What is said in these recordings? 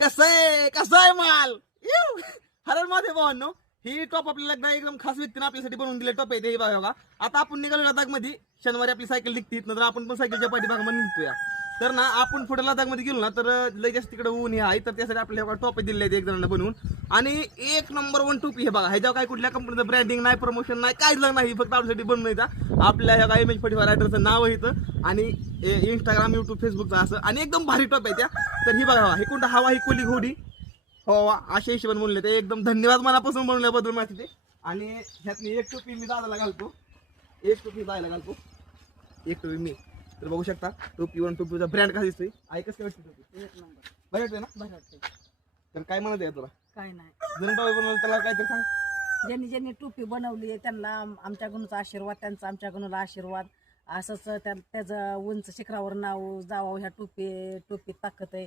कसं आहे माल हरण मध्ये भावांनो ही टॉप आपल्याला एकदा एकदम खास व्यक्तीने आपल्यासाठी बनवून दिले टॉप आहे ते बघा. आता आपण निघालो लडाख मध्ये शनिवारी आपली सायकल निघते नंतर आपण पण सायकलच्या पाठीभागामध्ये निघतोया. तर ना आपण पुढे लडाख मध्ये गेलो ना तर लय जास्त तिकडे ऊन हे आहे तर त्यासाठी आपल्याला टॉप दिले आहेत एक जणांना बनवून. आणि 1 नंबर 1 टोपी हे बघा. ह्याच्यावर काय कुठल्या कंपनीचं ब्रँडिंग नाही प्रमोशन नाही काहीच नाही फक्त आपल्यासाठी बनवून येतात. आपल्या ह्या काय MH45 रायडरचं नाव आहे इथं आणि इंस्टाग्राम युट्यूब फेसबुकचं असं आणि एकदम भारी टॉप आहे त्या. तर ही बघा हे कोणता हवा ही कोली घोडी हो अशा हिशोबाने बोलले ते एकदम धन्यवाद मनापासून बनवल्याबद्दल माहिती ते. आणि ह्यातली एक टोपी मी दादाला घालतो एक टोपी दादाला घालतो एक टोपी मी. तर बघू शकता टोपीवर टोपीचा ब्रँड कसा दिसतोय आहे कसं वाटतं टोपी एक नंबर बरं वाटतंय ना बरं वाटतंय. तर काय म्हणत आहे तुला काय नाही जण टोपी बनवलं त्याला काहीतरी सांग. ज्यांनी टोपी बनवली आहे त्यांना आमच्याकडून आशीर्वाद त्यांचा आमच्याकडून आशीर्वाद असंच त्याचं उंच शिखरावर नाव जावं ह्या टोपीत ताकद आहे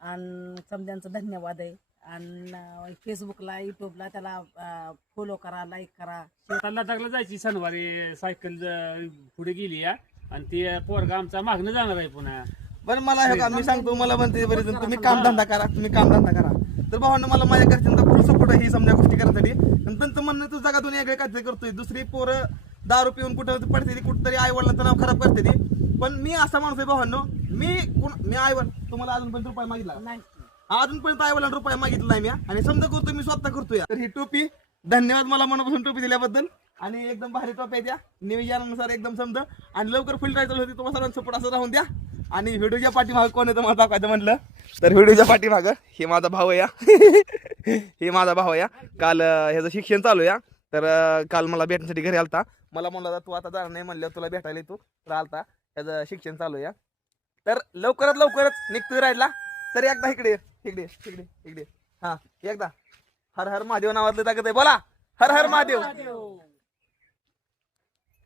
आणि समद्यांचं धन्यवाद आहे. आणि फेसबुकला युट्यूबला त्याला फॉलो करा लाईक करा. लडाखला जायची शनिवारी सायकल पुढे गेली या आणि ती पोरगा आमचा मागणं जाणार आहे पुन्हा. बरं मला हे का मी सांगतो मला म्हणते बरेच तुम्ही कामधंदा करा. तर भावांना मला माझ्या घरच्यांचा फुल सपोर्ट आहे ही समजा गोष्टी करण्यासाठी. त्यांचं म्हणणं तू जगातून वेगळे काहीतरी करतोय दुसरी पोरं दारू पिऊन कुठं पडते ती कुठंतरी आई वडिलांचं नाव खराब करते ती. पण मी असा माणूस आहे भावांनो मी आई वडील तुम्हाला अजूनपर्यंत रुपये मागितला नाही अजूनपर्यंत आई वडिलांना रुपये मागितला नाही मी आणि समजा करतो मी स्वतः करतोय. तर ही टोपी धन्यवाद मला मनापासून टोपी दिल्याबद्दल आणि एकदम भारी टोपी आहे त्या नियोजनानुसार एकदम समजा आणि लवकर फुल ट्राय चालू होती. तुम्हाला सर्वांना सपोर्ट असं राहून द्या. आणि व्हिडिओच्या पाठीमागं कोण आहे तर मला दाखवायचं म्हटलं तर व्हिडिओच्या पाठीमागं हे माझा भाऊ आहे या हे माझा भाऊ आहे या. काल ह्याचं शिक्षण चालू या तर काल मला भेटण्यासाठी घरी आलता. मला म्हणलं तू आता जाणार नाही म्हणलं तुला भेटायला तू तर आलता ह्याचं शिक्षण चालू या. तर लवकरच निघतोय राहिला तर एकदा इकडे हा एकदा हर हर महादेव नावातलं ताकद आहे बोला हर हर महादेव.